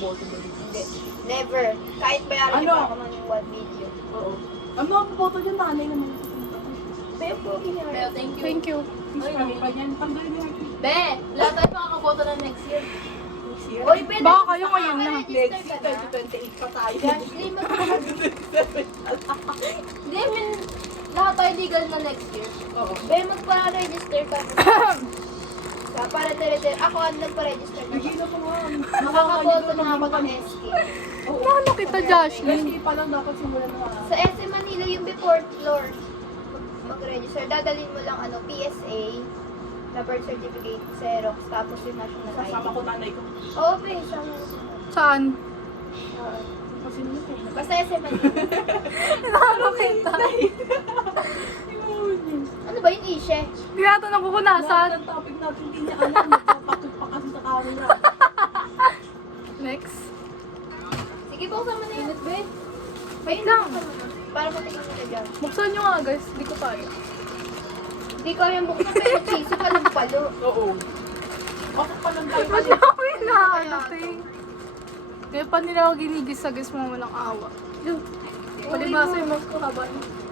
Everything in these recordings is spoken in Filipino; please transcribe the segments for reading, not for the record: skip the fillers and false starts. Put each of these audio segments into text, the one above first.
boto doon. Hindi. Never. Kahit bayaran Ano? niyo pa ako ng 1 million. Oo. Ang mga boto dyan, nanay naman. Pero po, Pero thank you. Thank you. Ay, kami pa yan. Pandoy niya. Be, lahat tayo makakaboto na next year. Next year. Oy, pwede Baka mo kayo sa ngayon na. Next register ka na. 2028 pa tayo. Joshly, Hindi, I mean, lahat tayo legal na next year. Oo. Be, magpa-register ka na. Para tere-tere. Ako, nagpa-register na. Bigyan na ko nga. Makakaboto na ako ng SK. Paano kita, Jocelyn? Kasi pa lang dapat simulan na. Sa SM Manila yung before floor mag-register. Dadalhin mo lang PSA na birth certificate, Xerox, tapos yung national ID. Sasama ko nanay ko. Oo, be, sama. Saan? Kasi nito eh. Basta SM Manila. Paano kita? Ano ba yung ishe? Tinatanong ko kung Lahat nasaan. ng topic natin hindi niya alam. Nagpapatid pa kasi sa camera. Next. Sige, buksan mo na yun. Be. Wait lang. Para matignan mo na dyan. Buksan nyo nga, guys. Hindi ko kaya. Hindi ko yung buksan, pero cheesy ka lang palo. Oo. Bakit pa lang tayo Ang dami na, ano, ting. Kaya pa nila ako ginigis-sagis mo walang awa. Palibasa yung mas kuhaba.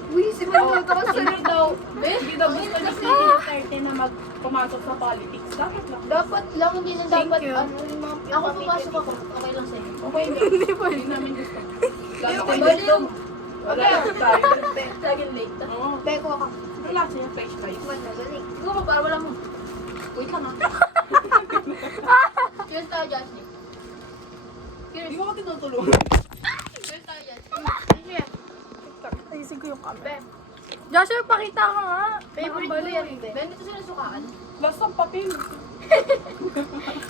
Uy, si Mama, kasi daw. Be, hindi daw gusto niya si Duterte na pumasok sa politics. Dapat lang. Dapat lang, hindi na Thank dapat, you. Yung mga Ako pumasok ako. Okay lang sa'yo. Okay, hindi. Hindi pa Hindi namin gusto. Lalo Yung kayo baliw. dito. Wala lang tayo. Second late. Oo. Beko ka. Relax niya, face price. Wala, galing. Siguro para wala mo. Wait lang ah. Cheers tayo, Jocelyn. Hindi mo ako tinutulungan. Cheers tayo, Jocelyn. Sige. Ayusin ko yung camera. Be, Joshua, pakita ka nga. favorite ko yan, Be. Ben, dito sila sukaan. Last ng papel.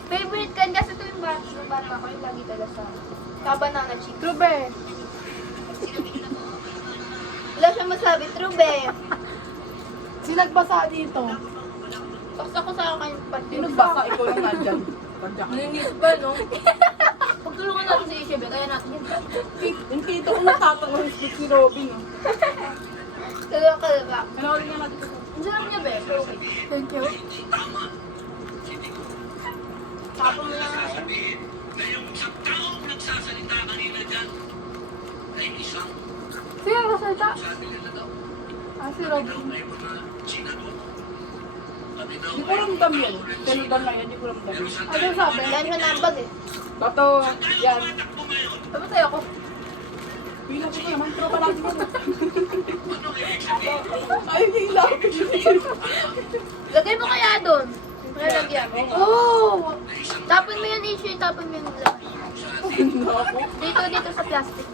Favorite kan kasi ito yung bata ko, yung lagi dala sa banana chips. True, be. Wala siya masabi, true, Be. Sinagbasa dito. Basta ko sa akin, pati. Sinagbasa, ikaw lang nandyan. Tandyan. Nangingis ba, no? Pagtulungan natin si Ishe, Be, kaya natin yun. Yung tito ko natatanong si Robin. Oh. Kalaka. Panoorin nga natin ito. Ang sarap niya, Be. Pero okay. Thank you. Tapos mo lang. Na yung isang taong nagsasalita kanina dyan ay isang Sige, kasalita. sabi nila daw. Si Daw Rob. may mga sinador. Sabi daw Hindi ko ramdam yan. Tinudang lang yan, hindi ko ramdam. Ano sabi? Yan yung nambag eh. Bato, yan. takbo ngayon. Pamatay ako. Bilang ko naman, pero ka natin yan. Ano ibig sabihin? Ay, hilang. Lagay mo kaya doon. Lalagyan. Oo! Tapon mo yan, Ishe. Tapon mo yung laman. Dito sa plastic.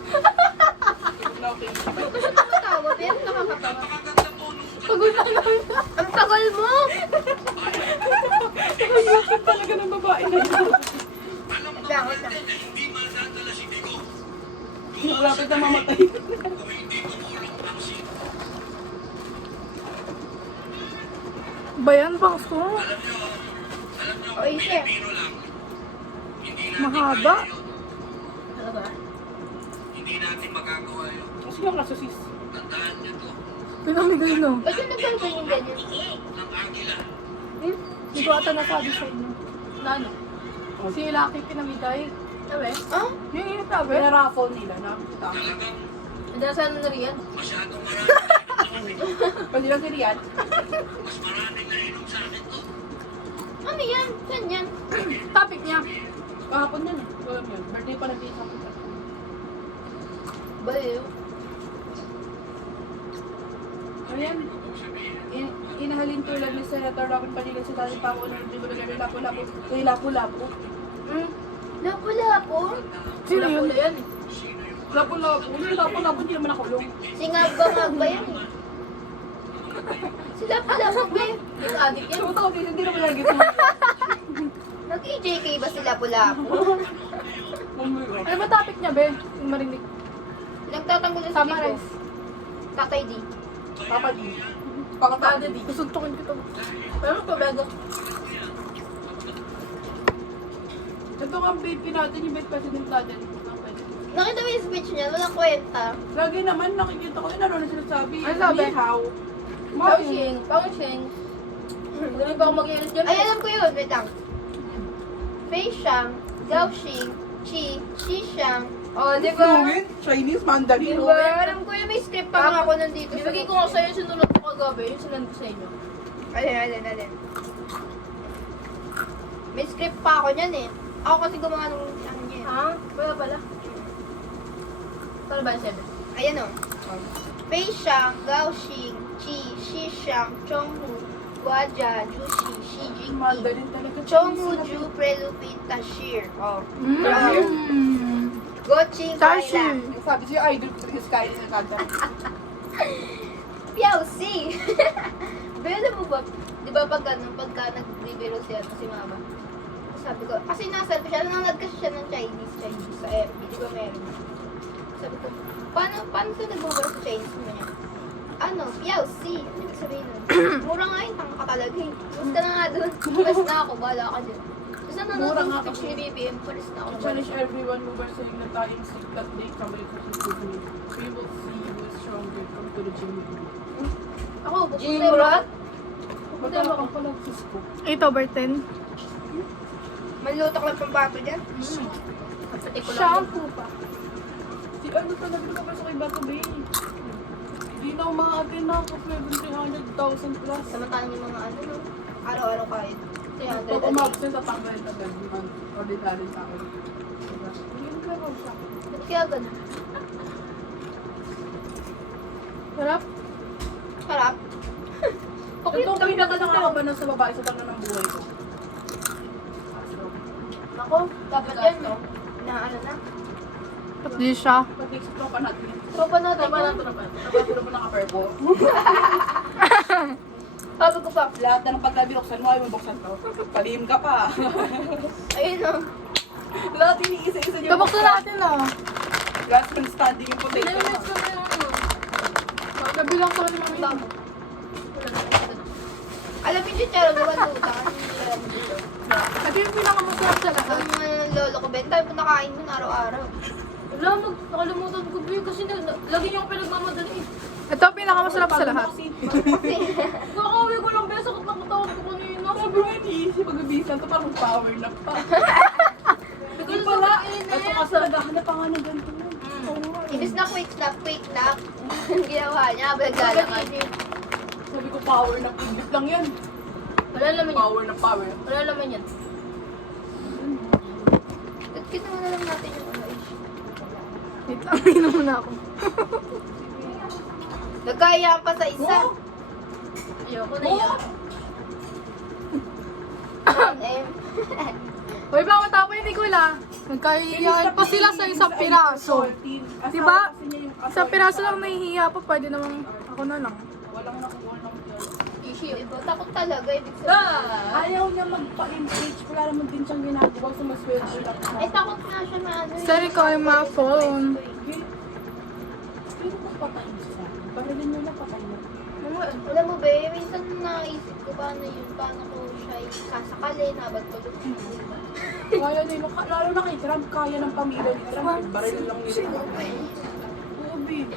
Okay. Ba't ko siya tumatawa? Pero nakakatawa. Napakaganda po nung Pagod na lang. Ang tagal mo! Ayusin talaga ng babae na yun. alam mo Wait lang. na hindi madadala si Bigo Malapit na mamatay. kung hindi tumulong ang sino. Bayan, bangso. Alam nyo, O, Ishe. biro lang. Hindi natin Mahaba. kaya yun. Talaga? Hindi natin magagawa yun. Kasi yung nasusis. Tandaan nyo to. Pinamigay, no? Ba't yung nagbalban yung ganyan? Buo ng agila. Hindi ko ata nasabi sa inyo. Na ano? Si Lucky pinamigay. Sabi? Ah? Yung inasabi? Pinaraffle nila na kita. Talagang Nandiyan saan na riyan? masyadong marami. Pwede lang si Rian. Mas maraming nainom sa akin to. Ano yan? Saan yan? Topic niya. Kahapon yan eh. Alam yun. Birthday pa nag-iisa ko. Baliw. Ayan. Inahalin tulad ni Senator Robin Padilla sa dating Pangulo ng Tribunal ng Lapu-Lapu. Kay Lapu-Lapu. Lapu-lapu? Sino yun? Pula yan eh. Lapu-Lapu. Yung Lapu-Lapu hindi naman nakulong. Si Ngagba ba yan eh? Si Lapu-lapu ba yun? Yung addict yan. So, tao din, hindi naman nagigit mo. Nag-EJK ba si Lapu-lapu? Ano ba topic niya, be? Yung marinig. Nagtatanggol na si Bigo. Summarize. Tatay D. Papa D. Papa D. Susuntukin ko to. Pero pabego. Ito nga ang babe natin, yung babe president natin. Nakita mo yung speech niya, walang kwenta. Lagi naman nakikita ko, ano na sinasabi. Ano sabi? Ni Hao. Pangsheng. Pangsheng. Dami pa ako mag-iilis dyan. Ay, alam ko yun. Wait lang. Fei Shang, Gao Xing, Chi, lang. Oh, di ba? Fluent, Chinese, Mandarin. Di ba? Alam ko yung may script pa nga ako nandito. Ibigay ko nga sa'yo yung sinunod ko kagabi, yung sinunod ko sa inyo. Alin. May script pa ako niyan eh. Ako kasi gumawa ng ano niya eh. Ha? Wala pala. Para ba yung 7? Ayan o. Fei Xiang, Gao Xing, Qi, Shi Xiang, Chonghu, Guajia, Juxi, Shi Jingyi, Mandarin talaga. Chonghu, Ju, Prelupin, Tashir. Oh. Go Ching, Tashi. Kaila. Yung sabi siya, idol ko rin yung Sky na kanta. Piao Si. Pero mo ba, di ba pagka nagbibiro siya si mama? Sabi ko, kasi nasa ko siya, nanonood kasi siya ng Chinese sa FB, di ba meron? Sabi ko, paano siya nagbuburo sa Chinese mo niya? Ano, Piao Si. Ano ibig sabihin nun? Mura nga yun, tanga ka talaga eh. Basta na nga doon. Basta na ako, bahala ka dyan. Basta nanonood Mura ng nga speech ni BBM, palis na ako. Challenge everyone who were saying that I am sick that day coming to me. We will see who is stronger. Come to the gym with me. Ako, pupunta Gym yung rat? Magkano ka pala sis ko? 8/10. Manlutok lang pang bato dyan. Pati ko lang. Shampoo pa. Si ano talaga nakapasok kay Bato Bay. Hindi na umaatin na ako 700,000 plus. Samantalang yung mga ano, no? Araw-araw kahit 300 Pag a day. umabsent, tatanggalin agad. Ordinary sa akin. Diba? Hindi mo kaya siya. Ba't kaya ganun? Sarap. Harap? Ito ang pinaka-nakakabanan sa babae sa tanong ng buhay ko. Ako, dapat yan, no? Na ano na? Di siya. Pag-next pa natin yun. Tropa natin Tama yun. lang ito naman. Tapos mo naka-purple. Sabi ko pa, Lahat na ng pagka binuksan mo, ay mo buksan to. Palihim ka pa. ayun no. Lahat iniisa-isa niyo. Tabok na natin oh. Last man standing yung potato. Nai-mix ko na yung ano. Nabilang ko ni Mami. Tama. Alam mo yung charo, gawan luta. Ito yung pinakamasarap sa lahat. Ang mga lolo ko, Ben, tayo po nakain nun araw-araw. Wala, nakalimutan ko ba kasi lagi niyo ako pinagmamadali. Ito ang pinakamasarap sa lahat. Kakauwi ko lang, beso at nakatawag ko kanina. Sabi nga ni, pag-abisan to parang power nap pa. Hindi Bigla pala. sa init. Ito kasi naghahanap pa nga ng ganito. Oo nga. Imbis na quick nap, ginawa niya, naglalakad. Sabi ko power nap. Ingit lang yan. Wala naman yan. Power na power. Wala naman yan. Kita mo na lang natin yung ano eh. Wait lang, minom muna ako. Nagkaya pa sa isa. Oh! Ayoko na yan. M. Uy, baka tapo yung Nicola. Nagkahihiyain pa sila sa isang piraso. Diba? Isang piraso lang nahihiya pa, pwede namang ako na lang. Walang nakuha ng Issue. Diba? Takot talaga, ibig sabihin. Ayaw niya magpa-engage. Wala naman din siyang ginagawa sa maswerte lang siya. Ay, takot nga siya na ano. Sorry ko yung mga phone. Pero kung patayin siya, barilin mo na patayin mo. Alam mo ba, minsan naisip ko paano yun, paano ko siya sasakalin, habang tulog. Kaya nila, lalo na kay Trump, kaya ng pamilya ni Trump. Barilin lang nila. Oo, babe.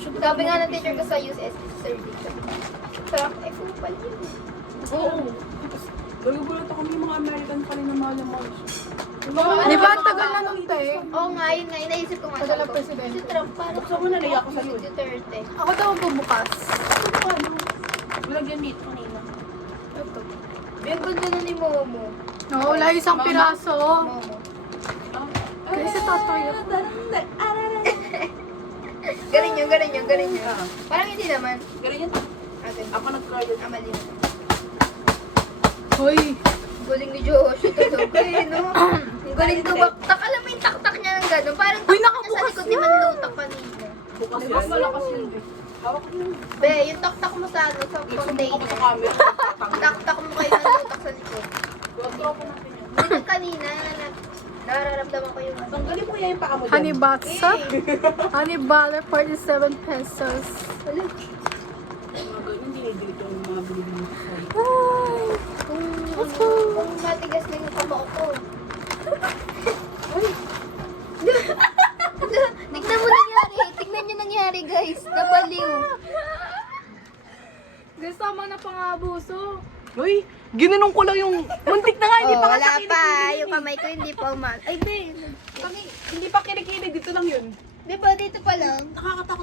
Sabi nga ng teacher ko sa USS, Sir Dick, Trump, kupal yun. Oo. Gagugulat ako may mga American pa rin na mahal na mahal siya. Di ba ang tagal na nung te? Oo nga, yun nga, inaisip ko nga. Tagal sabi na ko, presidente. Si Trump, parang Buksan mo na, naiyak ko sa si likod. Duterte. Ako daw ang bubukas. Lagyan dito kanina. Ito. Ang ganda na ni Momo. Oo, wala isang piraso. Momo. Kaya sa tatay. Galing yun. Parang hindi naman. Ganyan. Ganun. Ako nag-try yun. Mali naman. Hoy, Galing ni Josh, talaga eh, no? Ang galing tumaktak. Alam mo yung taktak niya ng gano'n. Parang Uy, taktak niya sa nakabukas likod ni Manlutak kanina. Bukas yan. Malakas yun. Hawak ko yun. Be, yung taktak mo sa ano, sa Isumbong ko sa container. camera. Taktak mo kay Manlutak sa likod. Tropa natin yan. Hindi kanina, nararamdaman ko yung ano. Tanggalin mo yan yung paa mo dyan. honey batsa. Eh, Honey baller, 47 pesos. wala. Mga ganyan, dinidilit yung mga bilibili ko sa Ay, Kung matigas na yung kamao ko. Tignan mo nangyari. Tignan nyo nangyari, guys. Nabaliw. guys, tama na pang-abuso. Uy, ginanong ko lang yung muntik na nga, hindi Oh, pa wala kasi pa. Yung kamay ko hindi pa umal. Ay, be. hindi kinikili, dito lang yun. Di ba, dito pa lang. Nakakatakot